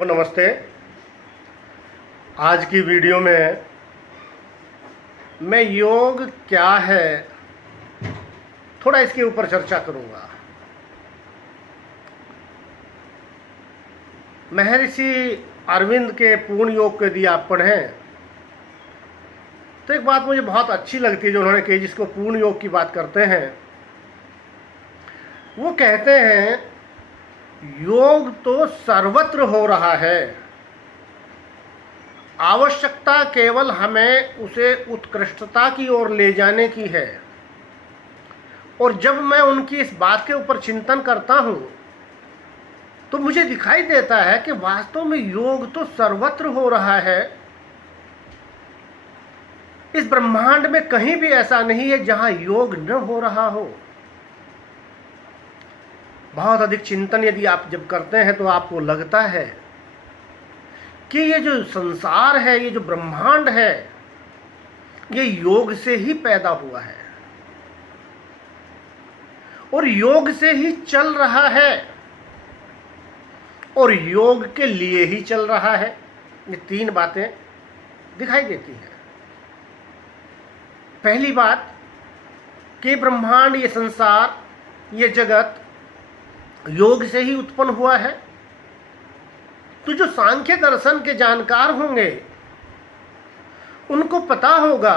नमस्ते। आज की वीडियो में मैं योग क्या है थोड़ा इसके ऊपर चर्चा करूंगा। महर्षि अरविंद के पूर्ण योग के यदि आप पढ़ें तो एक बात मुझे बहुत अच्छी लगती है जो उन्होंने कही, जिसको पूर्ण योग की बात करते हैं। वो कहते हैं योग तो सर्वत्र हो रहा है, आवश्यकता केवल हमें उसे उत्कृष्टता की ओर ले जाने की है। और जब मैं उनकी इस बात के ऊपर चिंतन करता हूं तो मुझे दिखाई देता है कि वास्तव में योग तो सर्वत्र हो रहा है। इस ब्रह्मांड में कहीं भी ऐसा नहीं है जहां योग न हो रहा हो। बहुत अधिक चिंतन यदि आप जब करते हैं तो आपको लगता है कि ये जो संसार है, ये जो ब्रह्मांड है, ये योग से ही पैदा हुआ है और योग से ही चल रहा है और योग के लिए ही चल रहा है। ये तीन बातें दिखाई देती हैं। पहली बात कि ब्रह्मांड, ये संसार, ये जगत योग से ही उत्पन्न हुआ है। तो जो सांख्य दर्शन के जानकार होंगे उनको पता होगा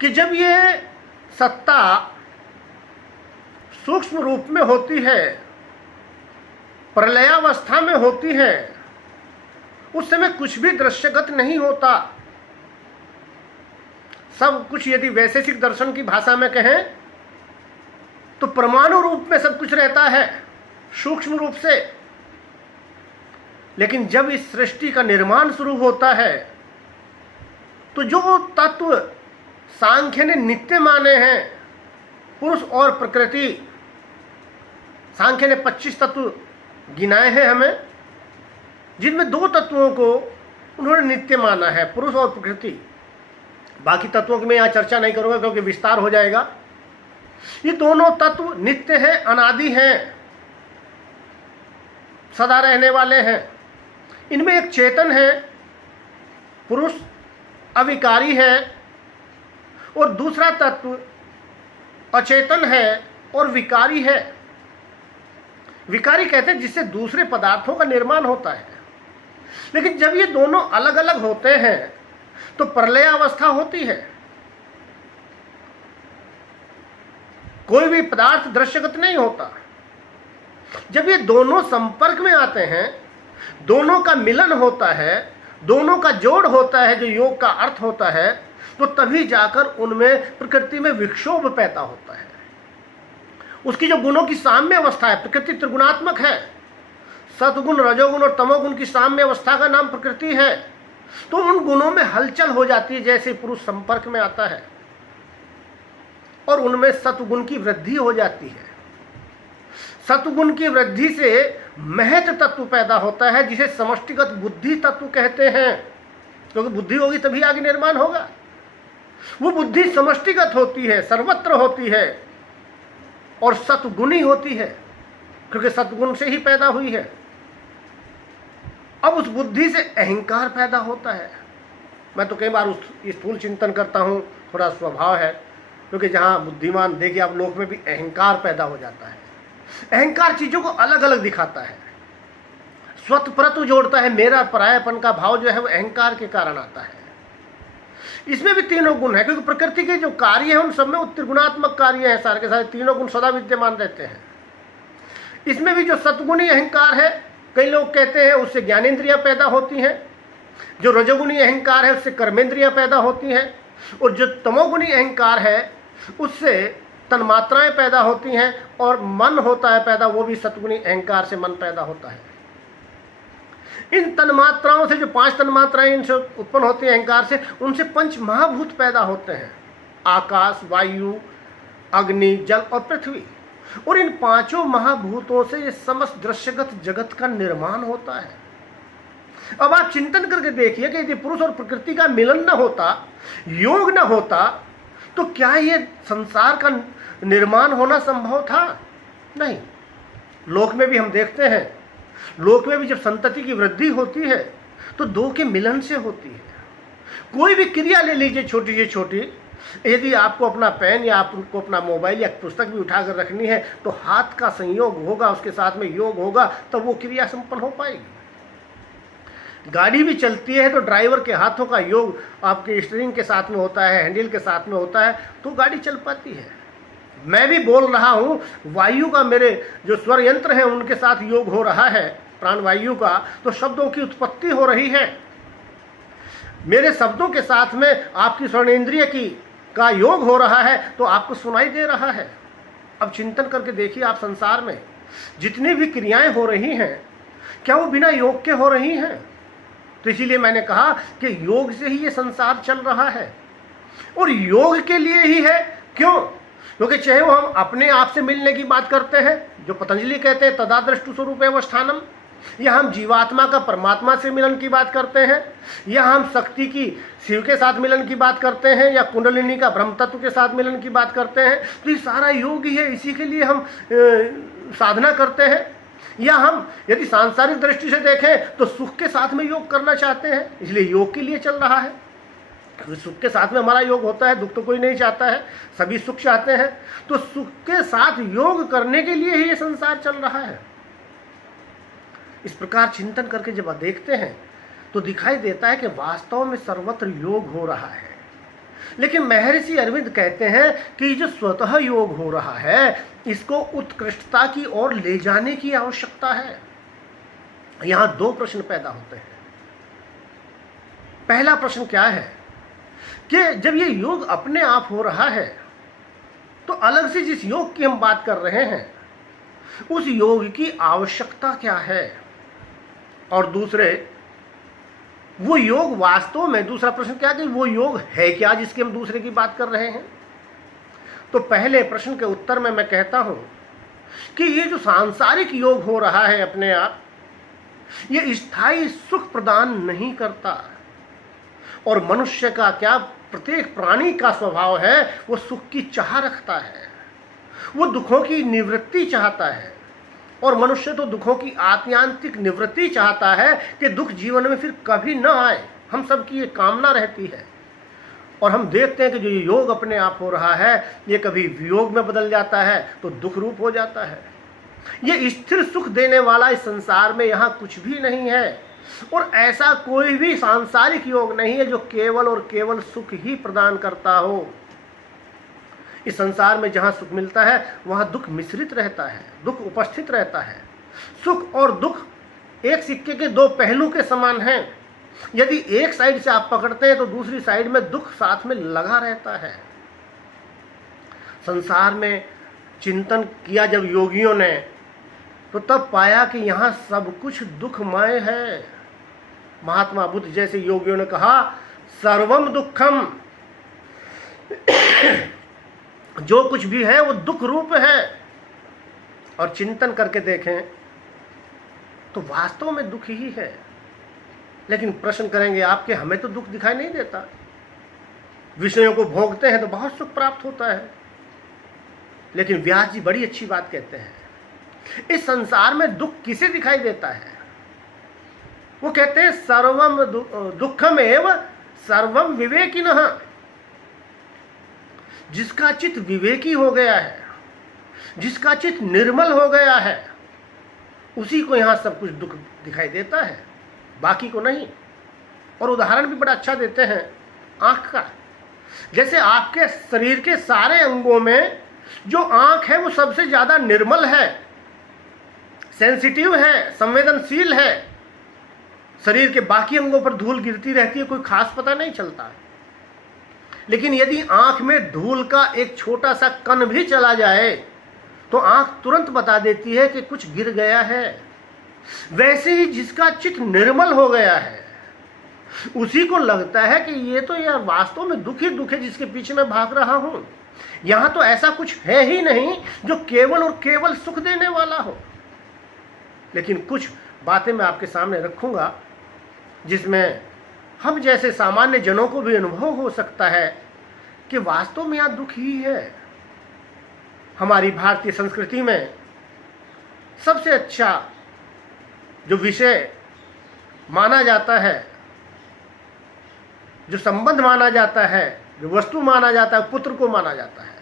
कि जब ये सत्ता सूक्ष्म रूप में होती है, प्रलयावस्था में होती है, उस समय कुछ भी दृश्यगत नहीं होता। सब कुछ यदि वैशेषिक दर्शन की भाषा में कहें तो परमाणु रूप में सब कुछ रहता है, सूक्ष्म रूप से। लेकिन जब इस सृष्टि का निर्माण शुरू होता है तो जो तत्व सांख्य ने नित्य माने हैं, पुरुष और प्रकृति, सांख्य ने 25 तत्व गिनाए हैं हमें, जिनमें दो तत्वों को उन्होंने नित्य माना है, पुरुष और प्रकृति। बाकी तत्वों की मैं यहाँ चर्चा नहीं करूंगा क्योंकि विस्तार हो जाएगा। ये दोनों तत्व नित्य हैं, अनादि हैं, सदा रहने वाले हैं। इनमें एक चेतन है, पुरुष अविकारी है, और दूसरा तत्व अचेतन है और विकारी है। विकारी कहते हैं जिससे दूसरे पदार्थों का निर्माण होता है। लेकिन जब ये दोनों अलग अलग होते हैं तो प्रलयावस्था होती है। कोई भी पदार्थ दृश्यगत नहीं होता। जब ये दोनों संपर्क में आते हैं, दोनों का मिलन होता है, दोनों का जोड़ होता है, जो योग का अर्थ होता है, तो तभी जाकर उनमें प्रकृति में विक्षोभ पैदा होता है। उसकी जो गुणों की साम्य अवस्था है, प्रकृति त्रिगुणात्मक है, सतगुण, रजोगुण और तमोगुण की साम्य अवस्था का नाम प्रकृति है। तो उन गुणों में हलचल हो जाती है जैसे पुरुष संपर्क में आता है, और उनमें सतगुण की वृद्धि हो जाती है। सतगुण की वृद्धि से महत तत्व पैदा होता है, जिसे समष्टिगत बुद्धि तत्व कहते हैं, क्योंकि बुद्धि होगी तभी आगे निर्माण होगा। वो बुद्धि समष्टिगत होती है, सर्वत्र होती है और सतगुणी होती है, क्योंकि सतगुण से ही पैदा हुई है। अब उस बुद्धि से अहंकार पैदा होता है। मैं तो कई बार उस स्थूल चिंतन करता हूँ, थोड़ा स्वभाव है, क्योंकि जहाँ बुद्धिमान देखिए आप, लोक में भी अहंकार पैदा हो जाता है। अहंकार चीज़ों को अलग अलग दिखाता है, स्वतःप्रतु जोड़ता है। मेरा परायापन का भाव जो है वो अहंकार के कारण आता है। इसमें भी तीनों गुण है, क्योंकि प्रकृति के जो कार्य हैं उन सब में उत्त्रिगुणात्मक कार्य हैं, सारे के सारे तीनों गुण सदा विद्यमान रहते हैं। इसमें भी जो सतगुणी अहंकार है, कई लोग कहते हैं उससे ज्ञानेंद्रियां पैदा होती हैं, जो रजोगुणी अहंकार है उससे कर्मेंद्रियां पैदा होती हैं, और जो तमोगुणी अहंकार है उससे तन्मात्राएं पैदा होती हैं, और मन होता है पैदा, वो भी सतगुणी अहंकार से मन पैदा होता है। इन तन्मात्राओं से, जो 5 तन्मात्राएं इनसे उत्पन्न होती हैं अहंकार से, उनसे 5 महाभूत पैदा होते हैं, आकाश, वायु, अग्नि, जल और पृथ्वी। और इन 5 महाभूतों से ये समस्त दृश्यगत जगत का निर्माण होता है। अब आप चिंतन करके देखिए कि यदि पुरुष और प्रकृति का मिलन न होता, योग न होता, तो क्या ये संसार का निर्माण होना संभव था? नहीं। लोक में भी हम देखते हैं लोक में भी जब संतति की वृद्धि होती है तो दो के मिलन से होती है। कोई भी क्रिया ले लीजिए छोटी से छोटी, यदि आपको अपना पेन या आपको अपना मोबाइल या पुस्तक भी उठाकर रखनी है तो हाथ का संयोग होगा, उसके साथ में योग होगा, तब वो क्रिया संपन्न हो पाएगी। गाड़ी भी चलती है तो ड्राइवर के हाथों का योग आपके स्टीयरिंग के साथ में होता है, हैंडल के साथ में होता है, तो गाड़ी चल पाती है। मैं भी बोल रहा हूँ, वायु का मेरे जो स्वर यंत्र हैं उनके साथ योग हो रहा है, प्राणवायु का, तो शब्दों की उत्पत्ति हो रही है। मेरे शब्दों के साथ में आपकी स्वर्णेंद्रिय की का योग हो रहा है तो आपको सुनाई दे रहा है। अब चिंतन करके देखिए, आप संसार में जितनी भी क्रियाएं हो रही हैं क्या वो बिना योग के हो रही हैं? तो इसीलिए मैंने कहा कि योग से ही ये संसार चल रहा है और योग के लिए ही है। क्यों? क्योंकि चाहे वो हम अपने आप से मिलने की बात करते हैं, जो पतंजलि कहते हैं तदादृष्टु स्वरूपेव स्थानम, या हम जीवात्मा का परमात्मा से मिलन की बात करते हैं, या हम शक्ति की शिव के साथ मिलन की बात करते हैं, या कुंडलिनी का ब्रह्म तत्व के साथ मिलन की बात करते हैं, तो ये सारा योग ही है। इसी के लिए हम साधना करते हैं। या हम यदि सांसारिक दृष्टि से देखें तो सुख के साथ में योग करना चाहते हैं, इसलिए योग के लिए चल रहा है। सुख के साथ में हमारा योग होता है, दुख तो कोई नहीं चाहता है, सभी सुख चाहते हैं। तो सुख के साथ योग करने के लिए ही ये संसार चल रहा है। इस प्रकार चिंतन करके जब देखते हैं तो दिखाई देता है कि वास्तव में सर्वत्र योग हो रहा है। लेकिन महर्षि अरविंद कहते हैं कि जो स्वतः योग हो रहा है इसको उत्कृष्टता की ओर ले जाने की आवश्यकता है। यहां दो प्रश्न पैदा होते हैं। पहला प्रश्न क्या है कि जब ये योग अपने आप हो रहा है तो अलग से जिस योग की हम बात कर रहे हैं उस योग की आवश्यकता क्या है, और दूसरे वो योग वास्तव में, दूसरा प्रश्न क्या कि वो योग है क्या जिसके हम दूसरे की बात कर रहे हैं। तो पहले प्रश्न के उत्तर में मैं कहता हूं कि ये जो सांसारिक योग हो रहा है अपने आप, ये स्थायी सुख प्रदान नहीं करता। और मनुष्य का क्या, प्रत्येक प्राणी का स्वभाव है वो सुख की चाह रखता है, वो दुखों की निवृत्ति चाहता है। और मनुष्य तो दुखों की आत्यांतिक निवृत्ति चाहता है कि दुख जीवन में फिर कभी न आए। हम सब की ये कामना रहती है। और हम देखते हैं कि जो ये योग अपने आप हो रहा है ये कभी वियोग में बदल जाता है तो दुख रूप हो जाता है। ये स्थिर सुख देने वाला इस संसार में यहाँ कुछ भी नहीं है। और ऐसा कोई भी सांसारिक योग नहीं है जो केवल और केवल सुख ही प्रदान करता हो। इस संसार में जहाँ सुख मिलता है वहाँ दुख मिश्रित रहता है, दुख उपस्थित रहता है। सुख और दुख एक सिक्के के दो पहलू के समान हैं। यदि एक साइड से आप पकड़ते हैं तो दूसरी साइड में दुख साथ में लगा रहता है। संसार में चिंतन किया जब योगियों ने तो तब पाया कि यहाँ सब कुछ दुखमय है। महात्मा बुद्ध जैसे योगियों ने कहा सर्वम दुखम, जो कुछ भी है वो दुख रूप है। और चिंतन करके देखें तो वास्तव में दुख ही है। लेकिन प्रश्न करेंगे आपके, हमें तो दुख दिखाई नहीं देता, विषयों को भोगते हैं तो बहुत सुख प्राप्त होता है। लेकिन व्यास जी बड़ी अच्छी बात कहते हैं, इस संसार में दुख किसे दिखाई देता है? वो कहते हैं सर्वम दुखम एव सर्वम विवेकिनः। जिसका चित्त विवेकी हो गया है, जिसका चित्त निर्मल हो गया है, उसी को यहां सब कुछ दुख दिखाई देता है, बाकी को नहीं। और उदाहरण भी बड़ा अच्छा देते हैं आंख का। जैसे आपके शरीर के सारे अंगों में जो आंख है वो सबसे ज्यादा निर्मल है, सेंसिटिव है, संवेदनशील है। शरीर के बाकी अंगों पर धूल गिरती रहती है, कोई खास पता नहीं चलता। लेकिन यदि आंख में धूल का एक छोटा सा कण भी चला जाए तो आंख तुरंत बता देती है कि कुछ गिर गया है। वैसे ही जिसका चित्त निर्मल हो गया है उसी को लगता है कि ये तो यार वास्तव में दुख ही दुख है जिसके पीछे मैं भाग रहा हूं। यहां तो ऐसा कुछ है ही नहीं जो केवल और केवल सुख देने वाला हो। लेकिन कुछ बातें मैं आपके सामने रखूंगा जिसमें हम जैसे सामान्य जनों को भी अनुभव हो सकता है कि वास्तव में यहां दुख ही है। हमारी भारतीय संस्कृति में सबसे अच्छा जो विषय माना जाता है, जो संबंध माना जाता है, जो वस्तु माना जाता है, पुत्र को माना जाता है।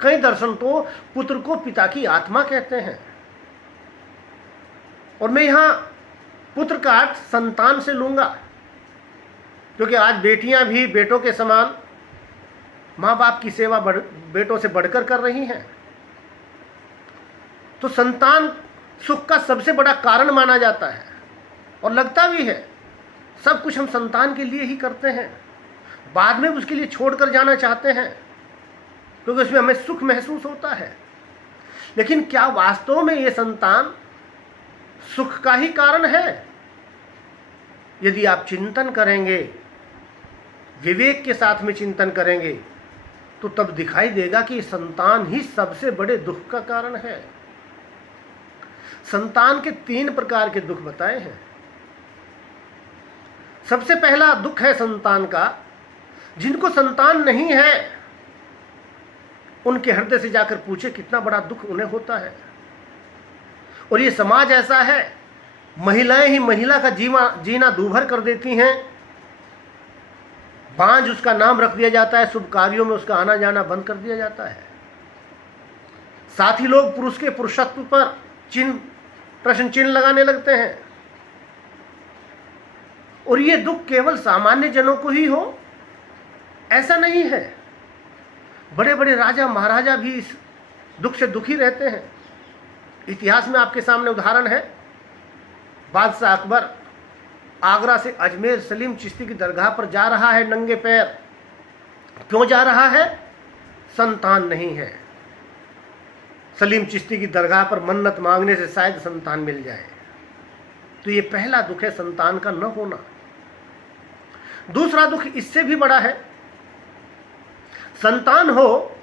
कई दर्शन तो पुत्र को पिता की आत्मा कहते हैं। और मैं यहां पुत्र का अर्थ संतान से लूंगा, क्योंकि आज बेटियां भी बेटों के समान माँ बाप की सेवा बेटों से बढ़कर कर रही हैं। तो संतान सुख का सबसे बड़ा कारण माना जाता है और लगता भी है। सब कुछ हम संतान के लिए ही करते हैं, बाद में उसके लिए छोड़कर जाना चाहते हैं, क्योंकि उसमें हमें सुख महसूस होता है। लेकिन क्या वास्तव में ये संतान सुख का ही कारण है? यदि आप चिंतन करेंगे, विवेक के साथ में चिंतन करेंगे, तो तब दिखाई देगा कि संतान ही सबसे बड़े दुख का कारण है। संतान के 3 प्रकार के दुख बताए हैं। सबसे पहला दुख है संतान का, जिनको संतान नहीं है उनके हृदय से जाकर पूछे कितना बड़ा दुख उन्हें होता है। और ये समाज ऐसा है, महिलाएं ही महिला का जीना दूभर कर देती हैं। बांझ उसका नाम रख दिया जाता है, शुभ कार्यों में उसका आना जाना बंद कर दिया जाता है। साथ ही लोग पुरुष के पुरुषत्व पर प्रश्न चिन्ह लगाने लगते हैं। और ये दुख केवल सामान्य जनों को ही हो ऐसा नहीं है, बड़े बड़े राजा महाराजा भी इस दुख से दुखी रहते हैं। इतिहास में आपके सामने उदाहरण है, बादशाह अकबर आगरा से अजमेर सलीम चिश्ती की दरगाह पर जा रहा है नंगे पैर। क्यों जा रहा है? संतान नहीं है। सलीम चिश्ती की दरगाह पर मन्नत मांगने से शायद संतान मिल जाए। तो ये पहला दुख है, संतान का न होना। दूसरा दुख इससे भी बड़ा है, संतान हो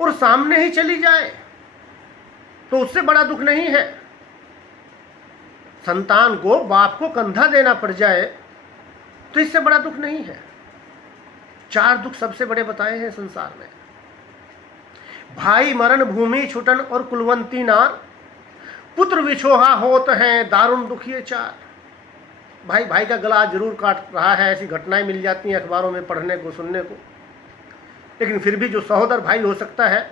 और सामने ही चली जाए तो उससे बड़ा दुख नहीं है। संतान को बाप को कंधा देना पड़ जाए तो इससे बड़ा दुख नहीं है। 4 दुख सबसे बड़े बताए हैं संसार में। भाई मरण भूमि छुटन और कुलवंती नार, पुत्र विछोहा होत हैं दारुण दुख ये 4। भाई भाई का गला जरूर काट रहा है, ऐसी घटनाएं मिल जाती हैं अखबारों में पढ़ने को सुनने को। लेकिन फिर भी जो सहोदर भाई हो सकता है,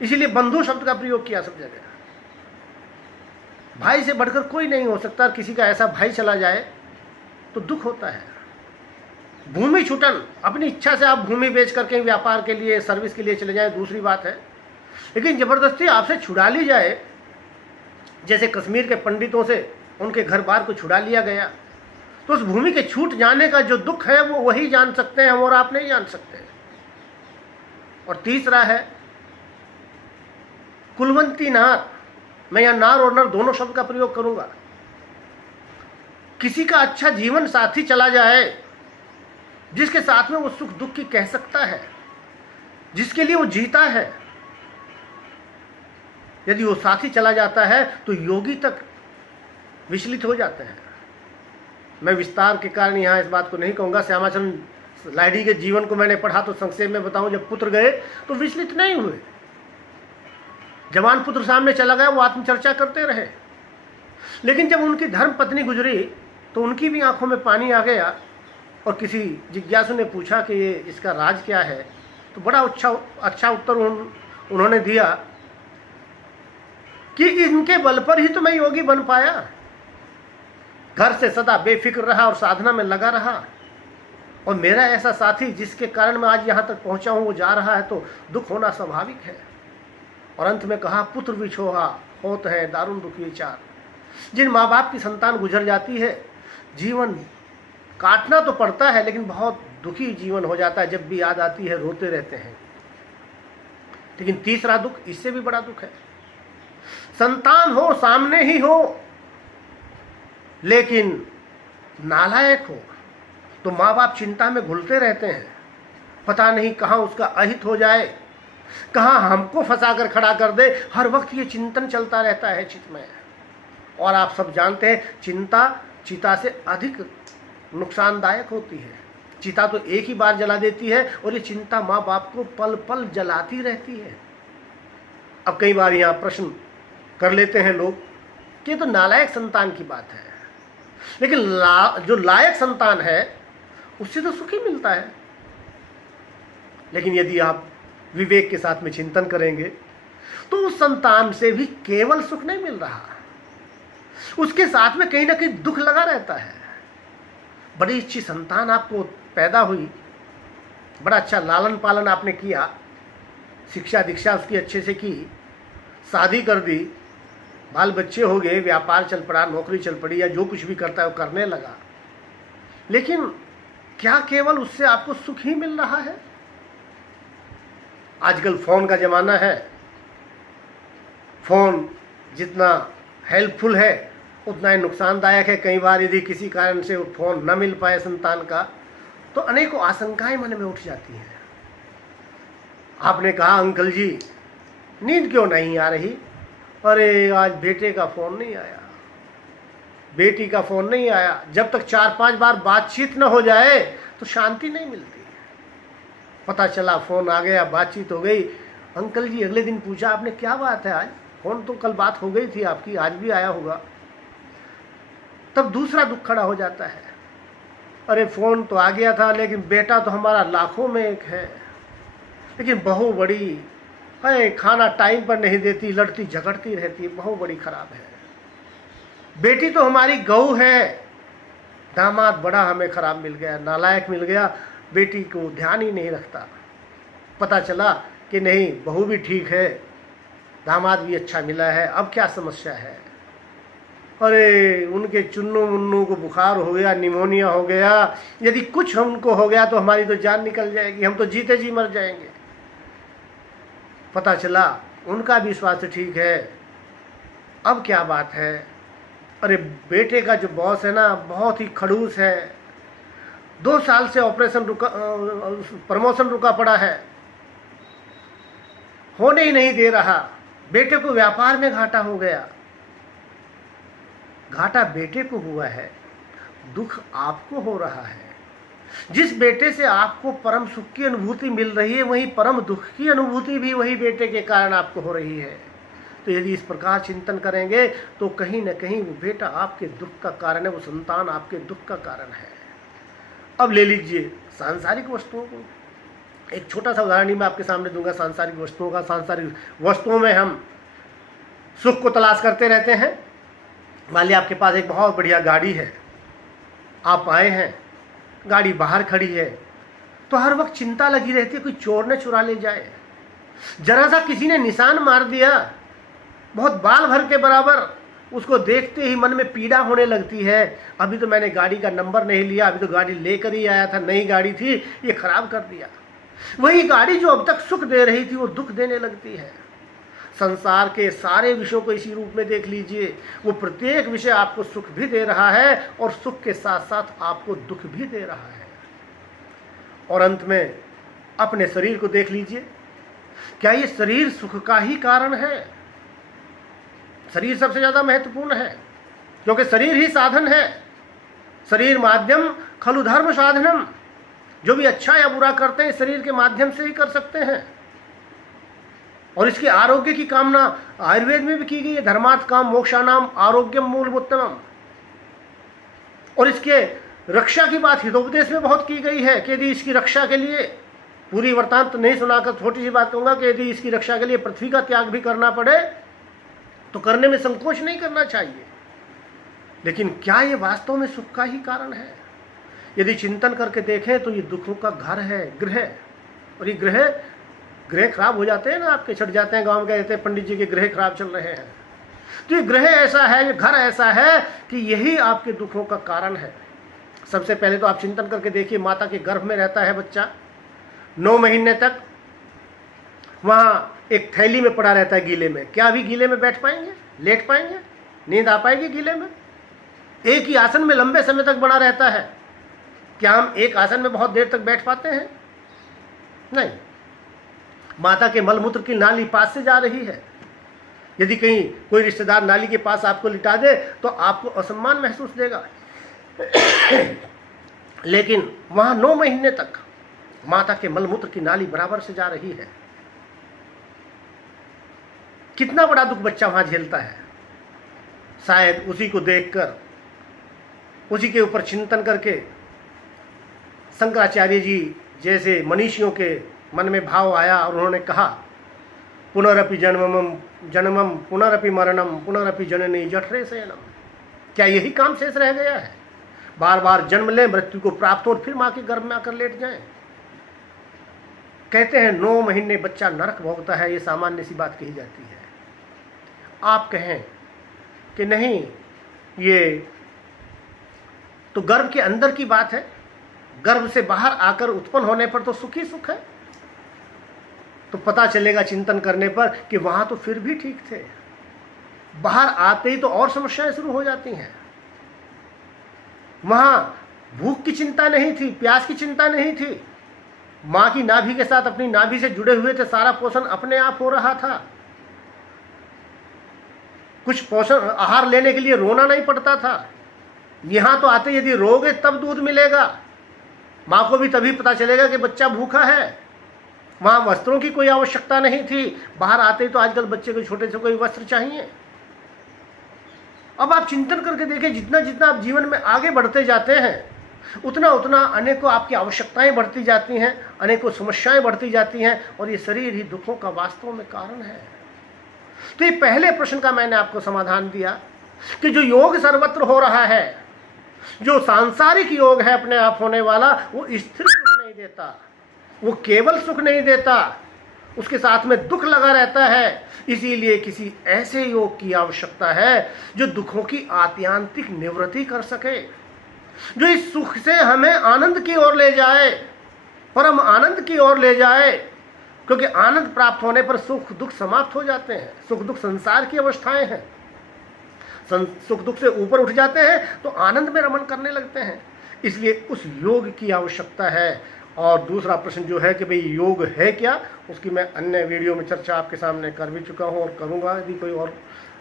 इसीलिए बंधु शब्द का प्रयोग किया सब जगह। भाई से बढ़कर कोई नहीं हो सकता। किसी का ऐसा भाई चला जाए तो दुख होता है। भूमि छुटन, अपनी इच्छा से आप भूमि बेच करके व्यापार के लिए सर्विस के लिए चले जाए दूसरी बात है, लेकिन जबरदस्ती आपसे छुड़ा ली जाए, जैसे कश्मीर के पंडितों से उनके घर बार को छुड़ा लिया गया, तो उस भूमि के छूट जाने का जो दुख है वो वही जान सकते हैं, हम और आप नहीं जान सकते। और तीसरा है कुलवंती नार। मैं यहाँ नार और नर दोनों शब्द का प्रयोग करूंगा। किसी का अच्छा जीवन साथी चला जाए, जिसके साथ में वो सुख दुख की कह सकता है, जिसके लिए वो जीता है, यदि वो साथी चला जाता है तो योगी तक विचलित हो जाते हैं। मैं विस्तार के कारण यहाँ इस बात को नहीं कहूँगा। श्यामाचरण लाहिड़ी के जीवन को मैंने पढ़ा तो संक्षेप में बताऊं। जब पुत्र गए तो विचलित नहीं हुए। जवान पुत्र सामने चला गया, वो आत्मचर्चा करते रहे। लेकिन जब उनकी धर्म पत्नी गुजरी तो उनकी भी आंखों में पानी आ गया और किसी जिज्ञासु ने पूछा कि ये इसका राज क्या है, तो बड़ा अच्छा उत्तर उन्होंने दिया कि इनके बल पर ही तो मैं योगी बन पाया। घर से सदा बेफिक्र रहा और साधना में लगा रहा, और मेरा ऐसा साथी जिसके कारण मैं आज यहाँ तक पहुँचा हूँ वो जा रहा है, तो दुख होना स्वाभाविक है। और अंत में कहा पुत्र विछोहा होत है दारुण दुख ये 4। जिन माँ बाप की संतान गुजर जाती है, जीवन काटना तो पड़ता है, लेकिन बहुत दुखी जीवन हो जाता है। जब भी याद आती है रोते रहते हैं। लेकिन तीसरा दुख इससे भी बड़ा दुख है, संतान हो सामने ही हो लेकिन नालायक हो, तो माँ बाप चिंता में घुलते रहते हैं। पता नहीं कहाँ उसका अहित हो जाए, कहाँ हमको फंसा कर खड़ा कर दे। हर वक्त ये चिंतन चलता रहता है चित्त में। और आप सब जानते हैं चिंता चिता से अधिक नुकसानदायक होती है। चिता तो एक ही बार जला देती है और ये चिंता माँ बाप को पल पल जलाती रहती है। अब कई बार यहाँ प्रश्न कर लेते हैं लोग कि ये तो नालायक संतान की बात है, लेकिन जो लायक संतान है उससे तो सुख ही मिलता है। लेकिन यदि आप विवेक के साथ में चिंतन करेंगे तो उस संतान से भी केवल सुख नहीं मिल रहा, उसके साथ में कहीं ना कहीं दुख लगा रहता है। बड़ी अच्छी संतान आपको पैदा हुई, बड़ा अच्छा लालन पालन आपने किया, शिक्षा दीक्षा उसकी अच्छे से की, शादी कर दी, बाल बच्चे हो गए, व्यापार चल पड़ा, नौकरी चल पड़ी, या जो कुछ भी करता है वो करने लगा, लेकिन क्या केवल उससे आपको सुख ही मिल रहा है? आजकल फ़ोन का ज़माना है, फ़ोन जितना हेल्पफुल है उतना ही नुकसानदायक है। कई बार यदि किसी कारण से वो फ़ोन न मिल पाए संतान का तो अनेकों आशंकाएं मन में उठ जाती हैं। आपने कहा अंकल जी नींद क्यों नहीं आ रही? अरे आज बेटे का फ़ोन नहीं आया, बेटी का फ़ोन नहीं आया। जब तक 4-5 बार बातचीत न हो जाए तो शांति नहीं मिलती। पता चला फ़ोन आ गया, बातचीत हो गई, अंकल जी अगले दिन पूछा आपने क्या बात है आज? फ़ोन तो कल बात हो गई थी आपकी, आज भी आया होगा। तब दूसरा दुख खड़ा हो जाता है, अरे फ़ोन तो आ गया था लेकिन बेटा तो हमारा लाखों में एक है, लेकिन बहू बड़ी है, खाना टाइम पर नहीं देती, लड़ती झगड़ती रहती है, बहू बड़ी खराब है। बेटी तो हमारी गऊ है, दामाद बड़ा हमें खराब मिल गया, नालायक मिल गया, बेटी को ध्यान ही नहीं रखता। पता चला कि नहीं बहू भी ठीक है, दामाद भी अच्छा मिला है, अब क्या समस्या है? अरे उनके चुन्नू मुन्नू को बुखार हो गया, निमोनिया हो गया, यदि कुछ उनको हो गया तो हमारी तो जान निकल जाएगी, हम तो जीते जी मर जाएंगे। पता चला उनका भी स्वास्थ्य ठीक है, अब क्या बात है? अरे बेटे का जो बॉस है ना बहुत ही खड़ूस है, 2 साल से ऑपरेशन रुका, प्रमोशन रुका पड़ा है, होने ही नहीं दे रहा, बेटे को व्यापार में घाटा हो गया। घाटा बेटे को हुआ है, दुख आपको हो रहा है। जिस बेटे से आपको परम सुख की अनुभूति मिल रही है वहीं परम दुख की अनुभूति भी वही बेटे के कारण आपको हो रही है। तो यदि इस प्रकार चिंतन करेंगे तो कहीं न कहीं वो बेटा आपके दुख का कारण है, वो संतान आपके दुख का कारण है। अब ले लीजिए सांसारिक वस्तुओं को, एक छोटा सा उदाहरण ही मैं आपके सामने दूंगा सांसारिक वस्तुओं का। सांसारिक वस्तुओं में हम सुख को तलाश करते रहते हैं। मान लिया आपके पास एक बहुत बढ़िया गाड़ी है, आप आए हैं, गाड़ी बाहर खड़ी है, तो हर वक्त चिंता लगी रहती है कोई चोर न चुरा ले जाए। जरा सा किसी ने निशान मार दिया, बहुत बाल भर के बराबर, उसको देखते ही मन में पीड़ा होने लगती है, अभी तो मैंने गाड़ी का नंबर नहीं लिया, अभी तो गाड़ी लेकर ही आया था, नई गाड़ी थी, ये खराब कर दिया। वही गाड़ी जो अब तक सुख दे रही थी वो दुख देने लगती है। संसार के सारे विषयों को इसी रूप में देख लीजिए, वो प्रत्येक विषय आपको सुख भी दे रहा है और सुख के साथ साथ आपको दुख भी दे रहा है। और अंत में अपने शरीर को देख लीजिए, क्या ये शरीर सुख का ही कारण है? शरीर सबसे ज्यादा महत्वपूर्ण है, क्योंकि शरीर ही साधन है। शरीर माध्यम खलु धर्म साधनम, जो भी अच्छा या बुरा करते हैं शरीर के माध्यम से ही कर सकते हैं। और इसके आरोग्य की कामना आयुर्वेद में भी की गई है, धर्मार्थ काम मोक्षानाम आरोग्यम मूलभूतमम। और इसके रक्षा की बात हितोपदेश में बहुत की गई है कि यदि इसकी रक्षा के लिए, पूरी वृत्तांत तो नहीं सुनाकर छोटी सी बात कहूंगा कि यदि इसकी रक्षा के लिए पृथ्वी का त्याग भी करना पड़े तो करने में संकोच नहीं करना चाहिए। लेकिन क्या ये वास्तव में सुख का ही कारण है? यदि चिंतन करके देखें तो ये दुखों का घर है, गृह। और ये गृह खराब हो जाते हैं ना, आपके छट जाते हैं, गांव में कहते हैं पंडित जी के गृह खराब चल रहे हैं। तो ये गृह ऐसा है, ये घर ऐसा है कि यही आपके दुखों का कारण है। सबसे पहले तो आप चिंतन करके देखिए, माता के गर्भ में रहता है बच्चा 9 महीने तक, वहां एक थैली में पड़ा रहता है गीले में। क्या अभी गीले में बैठ पाएंगे, लेट पाएंगे, नींद आ पाएगी गीले में? एक ही आसन में लंबे समय तक बना रहता है। क्या हम एक आसन में बहुत देर तक बैठ पाते हैं? नहीं। माता के मलमूत्र की नाली पास से जा रही है, यदि कहीं कोई रिश्तेदार नाली के पास आपको लिटा दे तो आपको असम्मान महसूस देगा। लेकिन वहां 9 महीने तक माता के मलमूत्र की नाली बराबर से जा रही है। कितना बड़ा दुख बच्चा वहां झेलता है। शायद उसी को देखकर, उसी के ऊपर चिंतन करके शंकराचार्य जी जैसे मनीषियों के मन में भाव आया और उन्होंने कहा, पुनरपि जन्मम पुनरपि मरणम पुनरपि जननी जठरे शयनम। क्या यही काम शेष रह गया है? बार बार जन्म लें, मृत्यु को प्राप्त हो और फिर माँ के गर्भ में आकर लेट जाएं। कहते हैं 9 महीने बच्चा नरक भोगता है, ये सामान्य सी बात कही जाती है। आप कहें कि नहीं, ये तो गर्भ के अंदर की बात है, गर्भ से बाहर आकर उत्पन्न होने पर तो सुख ही सुख है। तो पता चलेगा चिंतन करने पर कि वहां तो फिर भी ठीक थे, बाहर आते ही तो और समस्याएं शुरू हो जाती हैं। वहां भूख की चिंता नहीं थी, प्यास की चिंता नहीं थी, मां की नाभि के साथ अपनी नाभि से जुड़े हुए थे, सारा पोषण अपने आप हो रहा था। कुछ पोषण आहार लेने के लिए रोना नहीं पड़ता था। यहां तो आते यदि रोगे तब दूध मिलेगा, मां को भी तभी पता चलेगा कि बच्चा भूखा है। वहां वस्त्रों की कोई आवश्यकता नहीं थी, बाहर आते ही तो आजकल बच्चे को छोटे से कोई वस्त्र चाहिए। अब आप चिंतन करके देखें, जितना जितना आप जीवन में आगे बढ़ते जाते हैं उतना उतना अनेकों आपकी आवश्यकताएं बढ़ती जाती हैं, अनेकों समस्याएं बढ़ती जाती हैं, और ये शरीर ही दुखों का वास्तव में कारण है। तो ये पहले प्रश्न का मैंने आपको समाधान दिया कि जो योग सर्वत्र हो रहा है, जो सांसारिक योग है अपने आप होने वाला, वो स्थिर सुख नहीं देता, वो केवल सुख नहीं देता, उसके साथ में दुख लगा रहता है। इसीलिए किसी ऐसे योग की आवश्यकता है जो दुखों की आत्यांतिक निवृत्ति कर सके, जो इस सुख से हमें आनंद की ओर ले जाए, परम आनंद की ओर ले जाए। क्योंकि आनंद प्राप्त होने पर सुख दुख समाप्त हो जाते हैं। सुख दुख संसार की अवस्थाएं हैं, सुख दुख से ऊपर उठ जाते हैं तो आनंद में रमण करने लगते हैं। इसलिए उस योग की आवश्यकता है। और दूसरा प्रश्न जो है कि भाई योग है क्या, उसकी मैं अन्य वीडियो में चर्चा आपके सामने कर भी चुका हूँ और करूँगा, यदि कोई और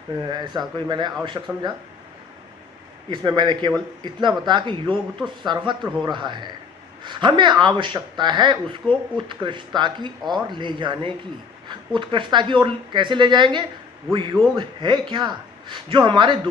ऐसा कोई मैंने आवश्यक समझा। इसमें मैंने केवल इतना बता कि योग तो सर्वत्र हो रहा है, हमें आवश्यकता है उसको उत्कृष्टता की ओर ले जाने की। उत्कृष्टता की ओर कैसे ले जाएंगे? वो योग है क्या जो हमारे